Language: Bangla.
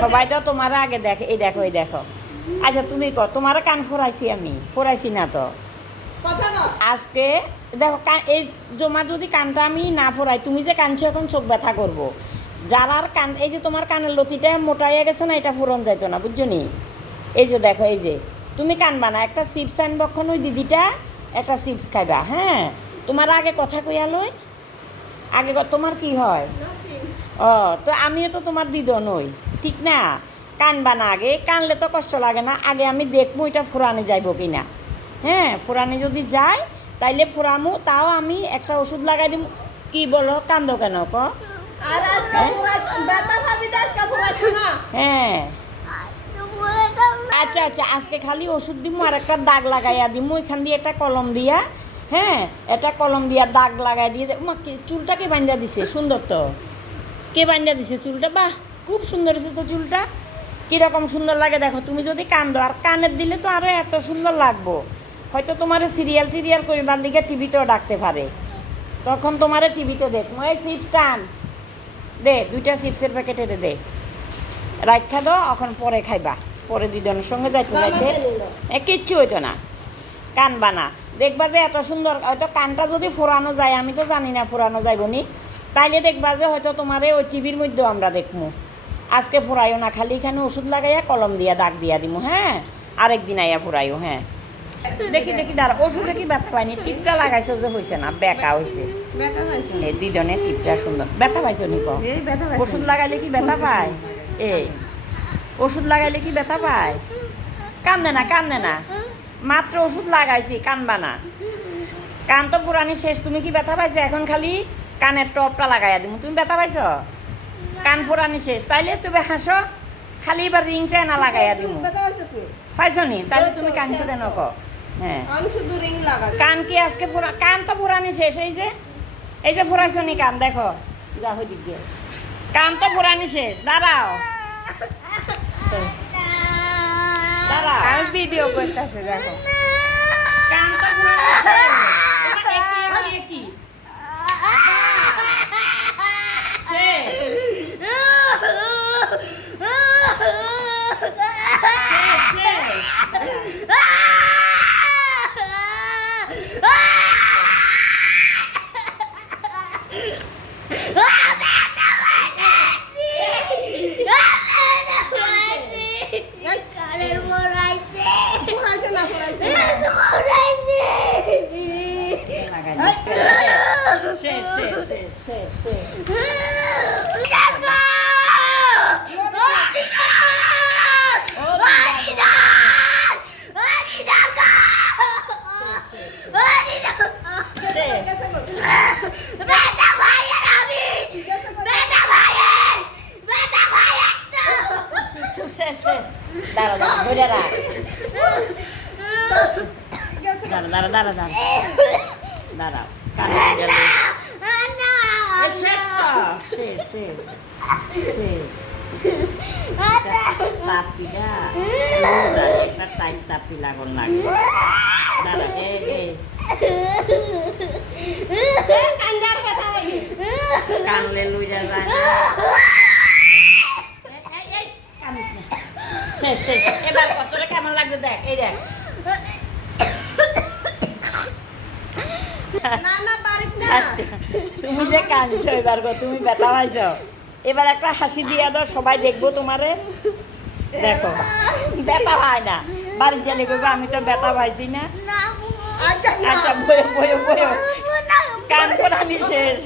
সবাই তো তোমার আগে দেখে, এই দেখো এই দেখো। আচ্ছা তুমি কো তোমার কান ফোরাইছি, আমি ফোরাইছি না তো আজকে। দেখো এই জমা যদি কানটা আমি না ফোরাই, তুমি যে কানছো এখন চোখ ব্যথা করবো। যারার কান, এই যে তোমার কানের লতিটা মোটাইয়া গেছে না, এটা ফোরন যাইতো না, বুঝছো নি? এই যে দেখো, এই যে তুমি কানবা না, একটা চিপস আনবক্ষণ ওই দিদিটা একটা চিপস খাইবা, হ্যাঁ? তোমার আগে কথা কইয়া লই, আগে তোমার কি হয়? ও তো আমিও তো তোমার দিদ নই, ঠিক না? কানবা না আগে, কানলে তো কষ্ট লাগে না, আগে আমি দেখবো এটা ফুরানে যাইব কি না। হ্যাঁ, ফুরানে যদি যায় তাইলে ফুরামু, তাও আমি একটা ওষুধ লাগাই দিব। কি বলো, কান্দো কেন ক? হ্যাঁ আচ্ছা আচ্ছা, আজকে খালি ওষুধ দিব আর একটা দাগ লাগাইয়া দিব, এখান দিয়ে একটা কলম দিয়া, হ্যাঁ একটা কলম দিয়া দাগ লাগাই দিয়ে। চুলটা কে বান্ধা দিছে? সুন্দর তো, কে বান্ধা দিছে চুলটা? বাহ, খুব সুন্দর হয়েছে তো চুলটা। কীরকম সুন্দর লাগে দেখো। তুমি যদি কান্দো, আর কানের দিলে তো আরও এত সুন্দর লাগবো। হয়তো তোমার সিরিয়াল টিরিয়াল করবার দিকে টিভিতেও ডাকতে পারে, তখন তোমার টিভিতে দেখবো। এই চিপস টান দে, 2টা চিপসের প্যাকেটে দে, রাখা দাও, এখন পরে খাইবা, পরে দিদনের সঙ্গে যাইতে যাইতে কিচ্ছু হইতো না। কানবা না, দেখবা যে এত সুন্দর। হয়তো কানটা যদি ফোরানো যায়, আমি তো জানি না ফোরানো যাইব নি, তাইলে দেখবা যে হয়তো তোমার ওই টিভির মধ্যেও আমরা দেখবো। আজকে ফোরাইও না, খালি এখানে ওষুধ লাগাইয়া কলম দিয়া দাগ দিয়া দিব, হ্যাঁ? আরেকদিন আইয়া ফোরাইও, হ্যাঁ? দেখি দেখি দাঁড়া, ওষুধে কি ব্যথা পাইনি? টিপটা লাগাইছো যে হয়েছে না, বেকা হয়েছে। এই দিদনের টিপটা সুন্দর। ব্যথা পাইছো নি? ওষুধ লাগাইলে কি ব্যথা পায়? এই ওষুধ লাগাইলে কি ব্যথা পায়? কান্দে না, কান্দে না, মাত্র ওষুধ লাগাইছি, কানবা না। কান তো পুরানি শেষ, তুমি কি ব্যথা পাইছো? এখন খালি কানের টপটা লাগাইয়া দিব। তুমি ব্যথা পাইছো? কান পুরানি শেষ, তাইলে তুমি হাসো, খালি এবার রিংটা না লাগাইয়া দিব। পাইছো নি? তাইলে তুমি কানছো কেন ক? হ্যাঁ, কান কি আজকে পুরা? কান তো পুরানি শেষ। এই যে ফুরাইছো নি কান, দেখো যা হই দিক দিয়ে, কান তো পুরানি শেষ। দাঁড়াও দাঁড়াও, আমি ভিডিও করতেছে, দেখো। কান তো পুরানি শেষ। কি দাঁড়া দাঁড়া, ধরে রাখ, দাঁড়া দাঁড়া দাঁড়া দাঁড়া দাঁড়াও, শেষ তো, শেষ শেষ শেষ। তাপিটা একটা টাইট তাপি লাগান লাগবে। দাঁড়া, কানলে লুইয়া যায় না। শেষ শেষ। এবার কতটা কেমন লাগছে দেখ, এই দেখ। তুমি যে কাঁদছো এবার, তুমি ব্যথা পাইছ, এবার একটা হাসি দিয়া দাও, সবাই দেখবো তোমারে। দেখো ব্যথা পায় না, বাড়ির জানি করবো আমি তো ব্যথা পাইছি না। আচ্ছা বয়ে বয়ে বয়ে, কান করানি শেষ।